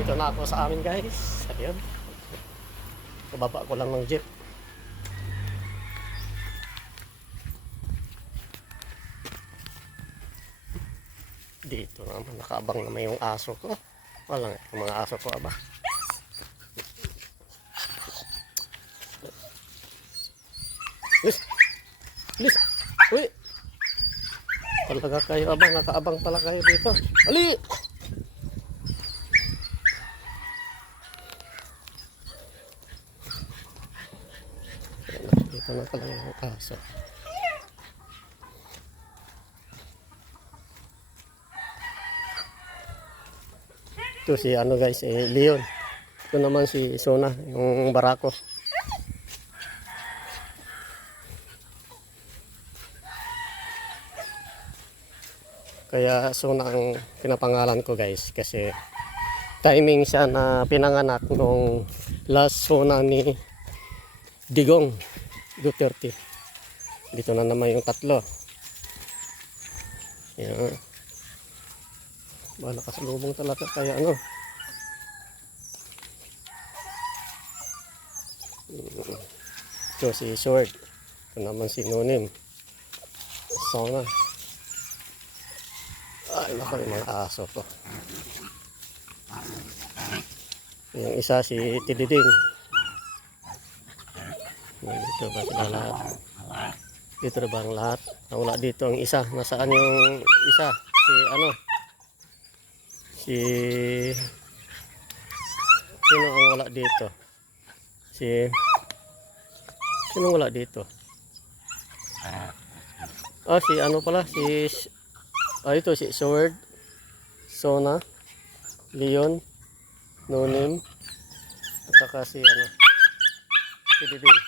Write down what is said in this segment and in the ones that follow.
Dito na ako sa amin guys. Ayun. Kababa ko lang ng jeep. Dito naman nakaabang naman yung aso ko. Walang yung mga aso ko aba. Lis! Lis! Uy! Talaga kayo abang, nakaabang pala kayo dito. Ali! Dito na pala yung aso. Ito si ano guys, Leon. Ito naman si Sona, yung barako. Kaya Sona ang pinapangalan ko guys kasi timing siya na pinanganak nung last Sona ni Digong Duterte. Dito na naman yung tatlo. Yan. Bala kasalubong talaga kaya ano. Ito si Sword. Ito naman si Nonim. Sona. Ay, naku, yung mga aso ko. Yung isa si Tididing. Dito ba sila lahat? Dito na ba ang lahat? Wala dito ang isa. Nasaan yung isa? Si ano? Si... Sino ang wala dito? Sino wala dito? Si ano pala? Ito si Sword, Sona, Leon, Nonim, at saka si ano, si Diding.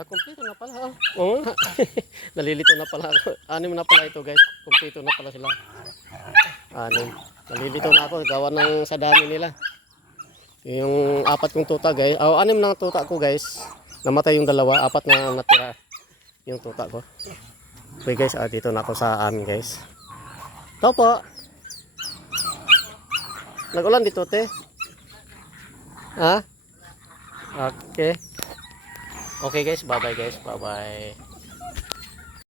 Kumpleto na pala. Oo nga. Nalilito na pala ako. 6 na pala ito guys. Kumpleto na pala sila. 6. Nalilito na ako. Gawa ng sa dami nila. Yung 4 kong tuta guys. 6 na tuta ko guys. Namatay yung 2. 4 na natira yung tuta ko. Okay guys, dito na ako sa amin guys. Ito po. Nag-ulan dito te. Ha? Okay. Okay guys, bye bye guys. Bye bye.